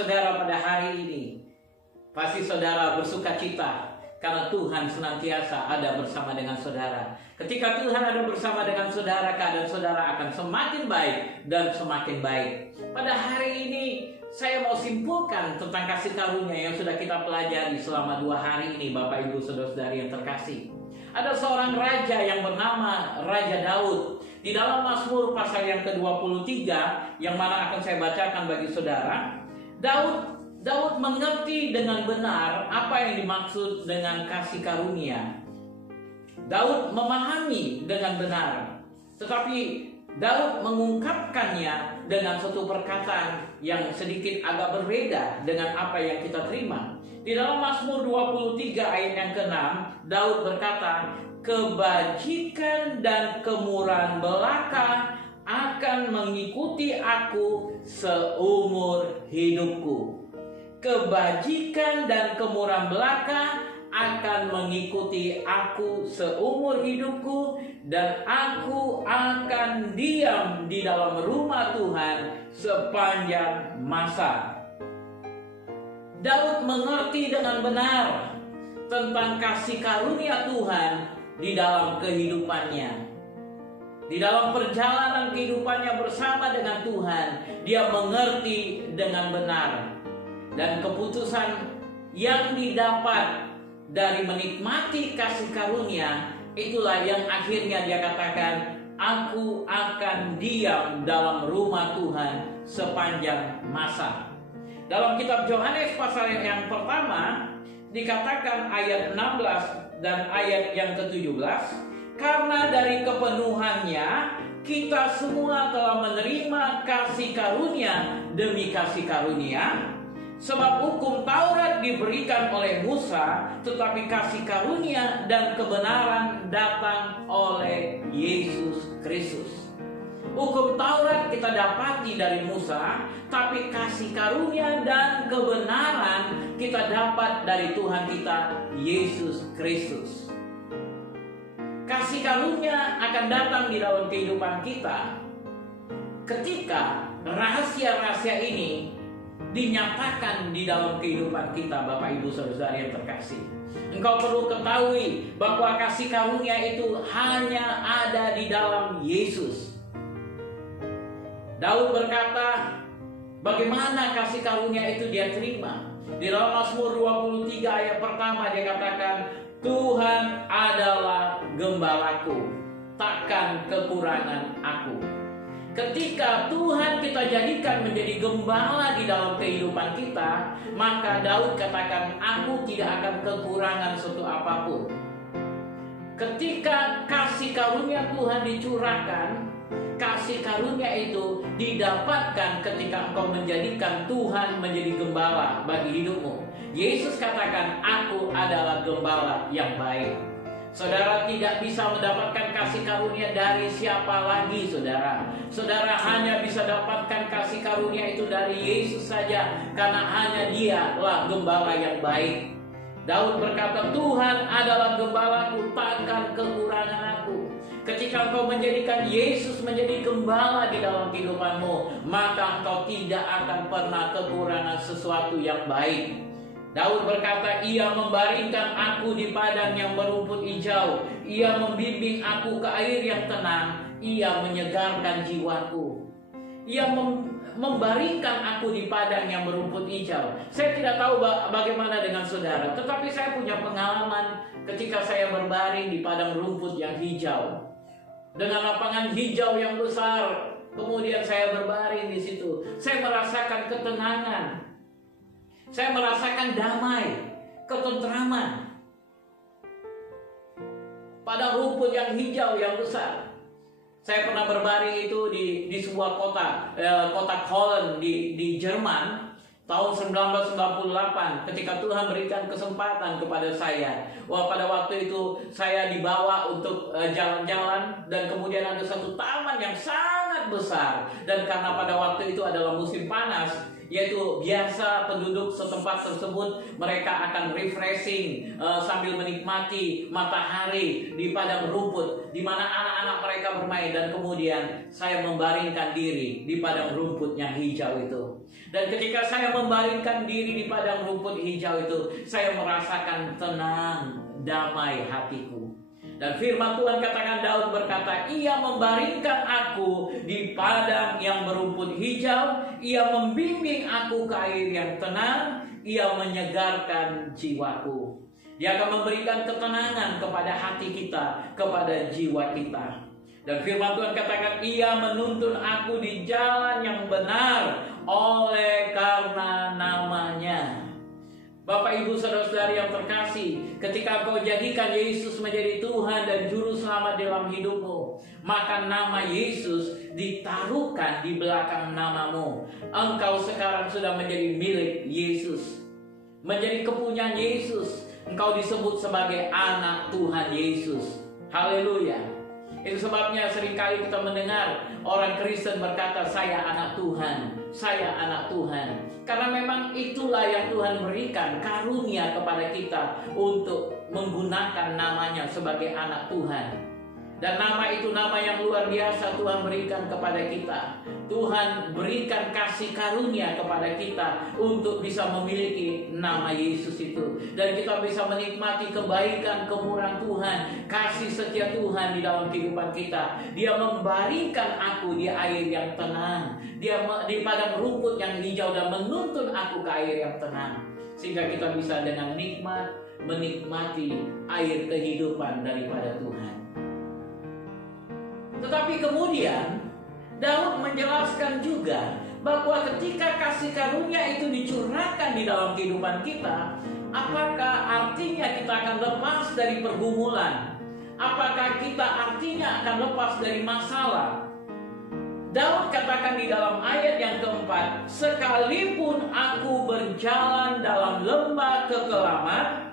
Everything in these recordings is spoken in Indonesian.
saudara pada hari ini, pasti saudara bersuka cita karena Tuhan senantiasa ada bersama dengan saudara. Ketika Tuhan ada bersama dengan saudara, keadaan saudara akan semakin baik dan semakin baik. Pada hari ini saya mau simpulkan tentang kasih karunia yang sudah kita pelajari selama 2 hari ini, Bapak Ibu Saudara-saudari yang terkasih. Ada seorang raja yang bernama Raja Daud. Di dalam Mazmur pasal yang ke-23 yang mana akan saya bacakan bagi saudara, Daud mengerti dengan benar apa yang dimaksud dengan kasih karunia. Daud memahami dengan benar, tetapi Daud mengungkapkannya dengan suatu perkataan yang sedikit agak berbeda dengan apa yang kita terima. Di dalam Mazmur 23 ayat yang ke-6, Daud berkata, "Kebajikan dan kemurahan belaka akan mengikuti aku seumur hidupku." Kebajikan dan kemurahan belaka akan mengikuti aku seumur hidupku, dan aku akan diam di dalam rumah Tuhan sepanjang masa. Daud mengerti dengan benar tentang kasih karunia Tuhan di dalam kehidupannya. Di dalam perjalanan kehidupannya bersama dengan Tuhan, dia mengerti dengan benar. Dan keputusan yang didapat dari menikmati kasih karunia, itulah yang akhirnya dia katakan, "Aku akan diam dalam rumah Tuhan sepanjang masa." Dalam kitab Yohanes pasal yang pertama dikatakan ayat 16 dan ayat yang ke-17, "Karena dari kepenuhannya kita semua telah menerima kasih karunia demi kasih karunia. Sebab hukum Taurat diberikan oleh Musa, tetapi kasih karunia dan kebenaran datang oleh Yesus Kristus." Hukum Taurat kita dapati dari Musa, tapi kasih karunia dan kebenaran kita dapat dari Tuhan kita, Yesus Kristus. Kasih karunia akan datang di dalam kehidupan kita ketika rahasia-rahasia ini dinyatakan di dalam kehidupan kita, Bapak Ibu Saudara yang terkasih. Engkau perlu ketahui bahwa kasih karunia itu hanya ada di dalam Yesus. Daud berkata, bagaimana kasih karunia itu dia terima? Di dalam Mazmur 23 ayat pertama dia katakan, "Tuhan adalah gembalaku, takkan kekurangan aku." Ketika Tuhan kita jadikan menjadi gembala di dalam kehidupan kita, maka Daud katakan, "Aku tidak akan kekurangan suatu apapun." Ketika kasih karunia Tuhan dicurahkan, kasih karunia itu didapatkan ketika engkau menjadikan Tuhan menjadi gembala bagi hidupmu. Yesus katakan, "Aku adalah gembala yang baik." Saudara tidak bisa mendapatkan kasih karunia dari siapa lagi, saudara. Saudara hanya bisa dapatkan kasih karunia itu dari Yesus saja, karena hanya Dialah gembala yang baik. Daud berkata, "Tuhan adalah gembalaku, takkan kekurangan aku." Ketika engkau menjadikan Yesus menjadi gembala di dalam kehidupanmu, maka engkau tidak akan pernah kekurangan sesuatu yang baik. Daud berkata, "Ia membaringkan aku di padang yang berumput hijau. Ia membimbing aku ke air yang tenang. Ia menyegarkan jiwaku." Ia membaringkan aku di padang yang berumput hijau. Saya tidak tahu bagaimana dengan saudara, tetapi saya punya pengalaman ketika saya berbaring di padang rumput yang hijau. Dengan lapangan hijau yang besar, kemudian saya berbaring di situ. Saya merasakan ketenangan. Saya merasakan damai, ketentraman. Padang rumput yang hijau yang besar. Saya pernah berbaring itu di sebuah kota Köln di Jerman tahun 1998 ketika Tuhan berikan kesempatan kepada saya. Pada waktu itu saya dibawa untuk jalan-jalan, dan kemudian ada satu taman yang sangat besar, dan karena pada waktu itu adalah musim panas, yaitu biasa penduduk setempat tersebut mereka akan refreshing sambil menikmati matahari di padang rumput di mana anak-anak mereka bermain, dan kemudian saya membaringkan diri di padang rumput yang hijau itu. Dan ketika saya membaringkan diri di padang rumput hijau itu, saya merasakan tenang, damai hatiku. Dan firman Tuhan katakan, Daud berkata, ia membaringkan aku di padang yang berumput hijau, ia membimbing aku ke air yang tenang, ia menyegarkan jiwaku. Dia akan memberikan ketenangan kepada hati kita, kepada jiwa kita. Dan firman Tuhan katakan, ia menuntun aku di jalan yang benar oleh karena namanya. Bapak, Ibu, saudara-saudari yang terkasih, ketika engkau jadikan Yesus menjadi Tuhan dan Juru Selamat dalam hidupmu, maka nama Yesus ditaruhkan di belakang namamu. Engkau sekarang sudah menjadi milik Yesus, menjadi kepunyaan Yesus. Engkau disebut sebagai anak Tuhan Yesus. Haleluya. Itu sebabnya seringkali kita mendengar orang Kristen berkata, saya anak Tuhan, saya anak Tuhan. Karena memang itulah yang Tuhan berikan karunia kepada kita untuk menggunakan namanya sebagai anak Tuhan. Dan nama itu nama yang luar biasa Tuhan berikan kepada kita. Tuhan berikan kasih karunia kepada kita untuk bisa memiliki nama Yesus itu. Dan kita bisa menikmati kebaikan, kemurahan Tuhan, kasih setia Tuhan di dalam kehidupan kita. Dia membaringkan aku di air yang tenang. Dia di padang rumput yang hijau dan menuntun aku ke air yang tenang. Sehingga kita bisa dengan nikmat menikmati air kehidupan daripada Tuhan. Tetapi kemudian Daud menjelaskan juga bahwa ketika kasih karunia itu dicurahkan di dalam kehidupan kita, apakah artinya kita akan lepas dari pergumulan? Apakah kita artinya akan lepas dari masalah? Daud katakan di dalam ayat yang keempat, sekalipun aku berjalan dalam lembah kekelaman,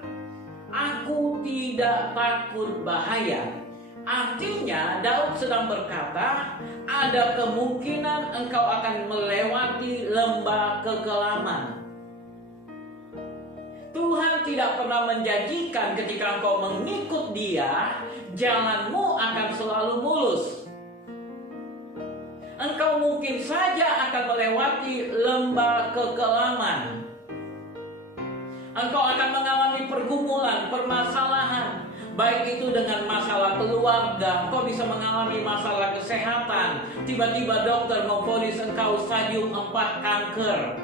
aku tidak takut bahaya. Artinya Daud sedang berkata, ada kemungkinan engkau akan melewati lembah kekelaman. Tuhan tidak pernah menjanjikan ketika engkau mengikut Dia, jalanmu akan selalu mulus. Engkau mungkin saja akan melewati lembah kekelaman. Engkau akan mengalami pergumulan, permasalahan. Baik itu dengan masalah keluarga, engkau bisa mengalami masalah kesehatan. Tiba-tiba dokter memvonis engkau stadium 4 kanker.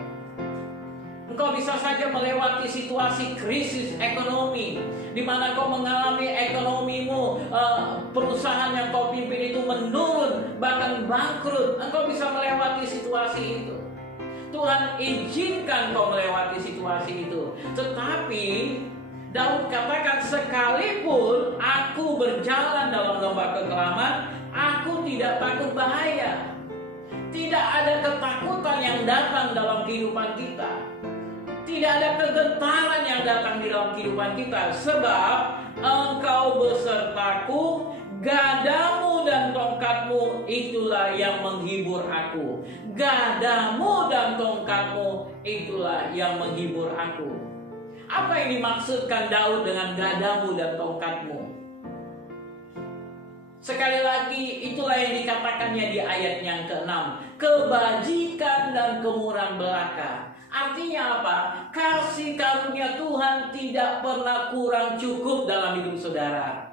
Engkau bisa saja melewati situasi krisis ekonomi, di mana engkau mengalami ekonomimu, perusahaan yang kau pimpin itu menurun, bahkan bangkrut. Engkau bisa melewati situasi itu. Tuhan izinkan kau melewati situasi itu. Tetapi Daud katakan, sekalipun aku berjalan dalam lembah kekelaman, aku tidak takut bahaya. Tidak ada ketakutan yang datang dalam kehidupan kita. Tidak ada kegentaran yang datang di dalam kehidupan kita. Sebab engkau besertaku, gadamu dan tongkatmu itulah yang menghibur aku. Gadamu dan tongkatmu itulah yang menghibur aku. Apa yang dimaksudkan Daud dengan gadamu dan tongkatmu? Sekali lagi, itulah yang dikatakannya di ayat yang ke-6. Kebajikan dan kemurahan belaka. Artinya apa? Kasih karunia Tuhan tidak pernah kurang cukup dalam hidup saudara.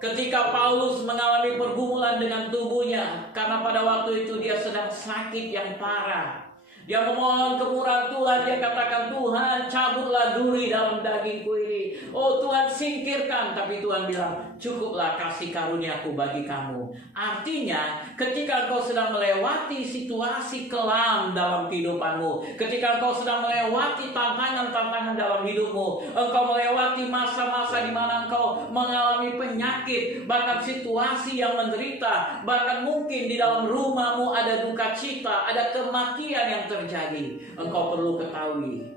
Ketika Paulus mengalami pergumulan dengan tubuhnya, karena pada waktu itu dia sedang sakit yang parah, dia memohon kemurahan Tuhan. Dia katakan, Tuhan cabutlah duri dalam dagingku ini. Oh Tuhan singkirkan. Tapi Tuhan bilang, cukuplah kasih karuniaku bagi kamu. Artinya ketika engkau sedang melewati situasi kelam dalam kehidupanmu, ketika engkau sedang melewati tantangan-tantangan dalam hidupmu, engkau melewati masa-masa di mana engkau mengalami penyakit, bahkan situasi yang menderita, bahkan mungkin di dalam rumahmu ada duka cita, ada kematian yang terjadi, engkau perlu ketahui,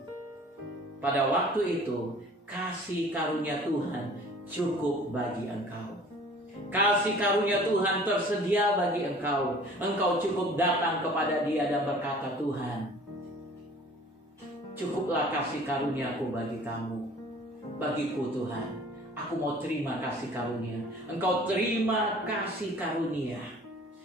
pada waktu itu kasih karunia Tuhan cukup bagi engkau. Kasih karunia Tuhan tersedia bagi engkau. Engkau cukup datang kepada Dia dan berkata, Tuhan, Cukuplah kasih karuniaku bagi kamu, bagiku Tuhan. Aku mau terima kasih karunia. Engkau terima kasih karunia.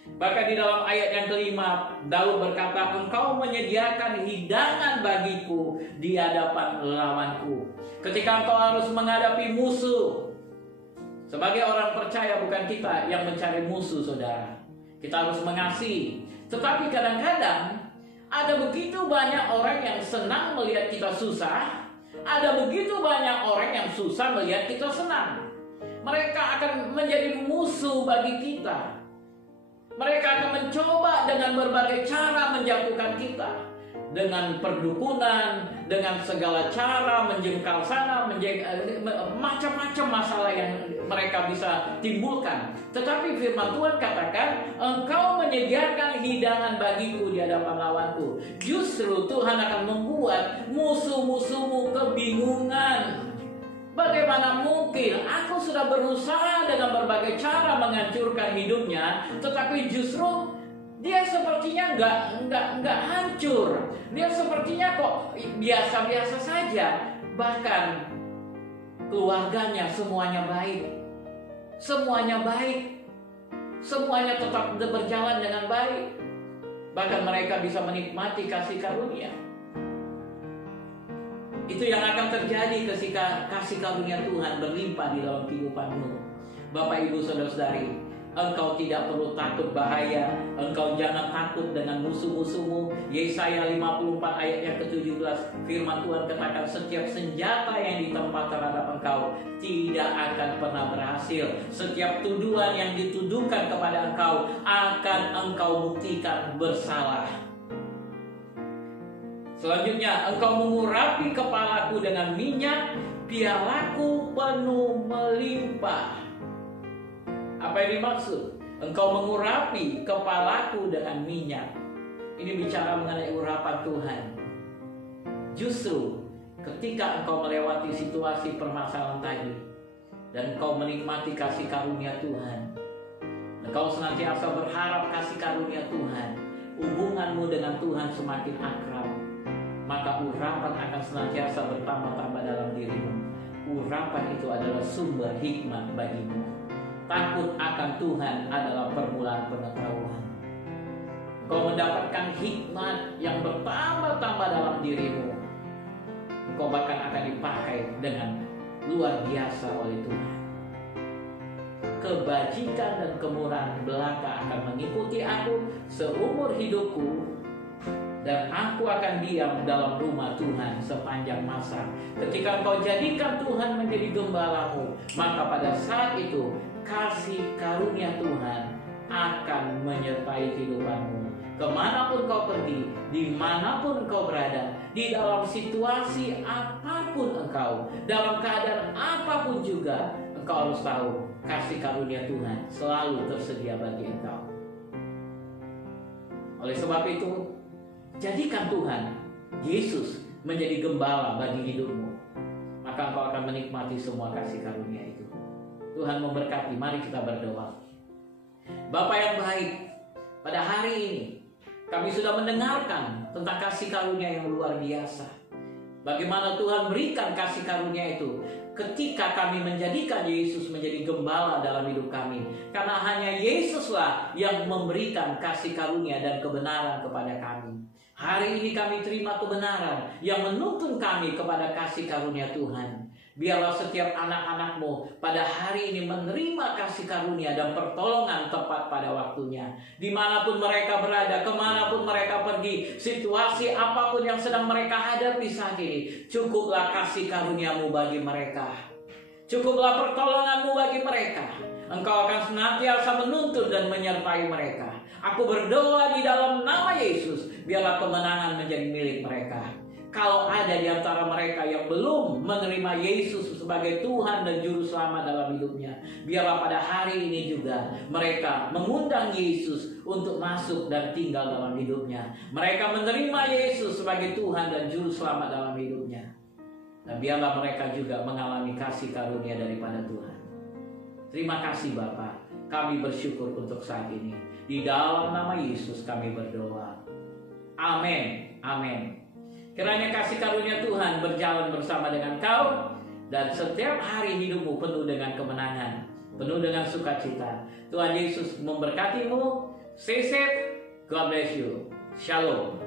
Bahkan di dalam ayat yang kelima, Daud berkata, Engkau menyediakan hidangan bagiku di hadapan lawanku. Ketika engkau harus menghadapi musuh, sebagai orang percaya bukan kita yang mencari musuh, saudara. Kita harus mengasihi. Tetapi kadang-kadang ada begitu banyak orang yang senang melihat kita susah. Ada begitu banyak orang yang susah melihat kita senang. Mereka akan menjadi musuh bagi kita. Mereka akan mencoba dengan berbagai cara menjatuhkan kita. Dengan perdukunan, dengan segala cara menjengkal sana, macam-macam masalah yang mereka bisa timbulkan. Tetapi firman Tuhan katakan, Engkau menyediakan hidangan bagiku di hadapan lawanku. Justru Tuhan akan membuat musuh-musuhmu kebingungan. Bagaimana mungkin aku sudah berusaha dengan berbagai cara menghancurkan hidupnya, tetapi justru dia sepertinya nggak hancur. Dia sepertinya kok biasa-biasa saja. Bahkan keluarganya semuanya baik. Semuanya baik. Semuanya tetap berjalan dengan baik. Bahkan mereka bisa menikmati kasih karunia. Itu yang akan terjadi ketika kasih karunia Tuhan berlimpah di dalam kehidupanmu. Bapak, Ibu, Saudara-saudari, engkau tidak perlu takut bahaya. Engkau jangan takut dengan musuh-musuhmu. Yesaya 54 ayat yang ke-17, firman Tuhan katakan, setiap senjata yang ditempa terhadap engkau tidak akan pernah berhasil. Setiap tuduhan yang dituduhkan kepada engkau akan engkau buktikan bersalah. Selanjutnya, engkau mengurapi kepalaku dengan minyak, pialaku penuh melimpah. Apa yang dimaksud? Engkau mengurapi kepalaku dengan minyak. Ini bicara mengenai urapan Tuhan. Justru ketika engkau melewati situasi permasalahan tadi dan engkau menikmati kasih karunia Tuhan, engkau senantiasa berharap kasih karunia Tuhan, hubunganmu dengan Tuhan semakin akrab, maka urapan akan senantiasa bertambah-tambah dalam dirimu. Urapan itu adalah sumber hikmat bagimu. Takut akan Tuhan adalah permulaan pengetahuan. Kau mendapatkan hikmat yang bertambah-tambah dalam dirimu. Kau bahkan akan dipakai dengan luar biasa oleh Tuhan. Kebajikan dan kemurahan belaka akan mengikuti aku seumur hidupku, dan aku akan diam dalam rumah Tuhan sepanjang masa. Ketika engkau jadikan Tuhan menjadi gembalamu, maka pada saat itu kasih karunia Tuhan akan menyertai kehidupanmu. Kemanapun kau pergi, dimanapun kau berada, di dalam situasi apapun engkau, dalam keadaan apapun juga, engkau harus tahu kasih karunia Tuhan selalu tersedia bagi engkau. Oleh sebab itu, jadikan Tuhan Yesus menjadi gembala bagi hidupmu, maka engkau akan menikmati semua kasih karunia itu. Tuhan memberkati. Mari kita berdoa. Bapa yang baik, pada hari ini kami sudah mendengarkan tentang kasih karunia yang luar biasa. Bagaimana Tuhan berikan kasih karunia itu ketika kami menjadikan Yesus menjadi gembala dalam hidup kami. Karena hanya Yesuslah yang memberikan kasih karunia dan kebenaran kepada kami. Hari ini kami terima kebenaran yang menuntun kami kepada kasih karunia Tuhan. Biarlah setiap anak-anak-Mu pada hari ini menerima kasih karunia dan pertolongan tepat pada waktunya. Dimanapun mereka berada, kemanapun mereka pergi, situasi apapun yang sedang mereka hadapi saat ini, cukuplah kasih karunia-Mu bagi mereka. Cukuplah pertolongan-Mu bagi mereka. Engkau akan senantiasa menuntun dan menyertai mereka. Aku berdoa di dalam nama Yesus, biarlah kemenangan menjadi milik mereka. Kalau ada di antara mereka yang belum menerima Yesus sebagai Tuhan dan Juru Selamat dalam hidupnya, biarlah pada hari ini juga mereka mengundang Yesus untuk masuk dan tinggal dalam hidupnya. Mereka menerima Yesus sebagai Tuhan dan Juru Selamat dalam hidupnya. Dan biarlah mereka juga mengalami kasih karunia daripada Tuhan. Terima kasih Bapa. Kami bersyukur untuk saat ini. Di dalam nama Yesus kami berdoa. Amin. Amin. Kiranya kasih karunia Tuhan berjalan bersama dengan kau, dan setiap hari hidupmu penuh dengan kemenangan, penuh dengan sukacita. Tuhan Yesus memberkatimu. Stay safe. God bless you. Shalom.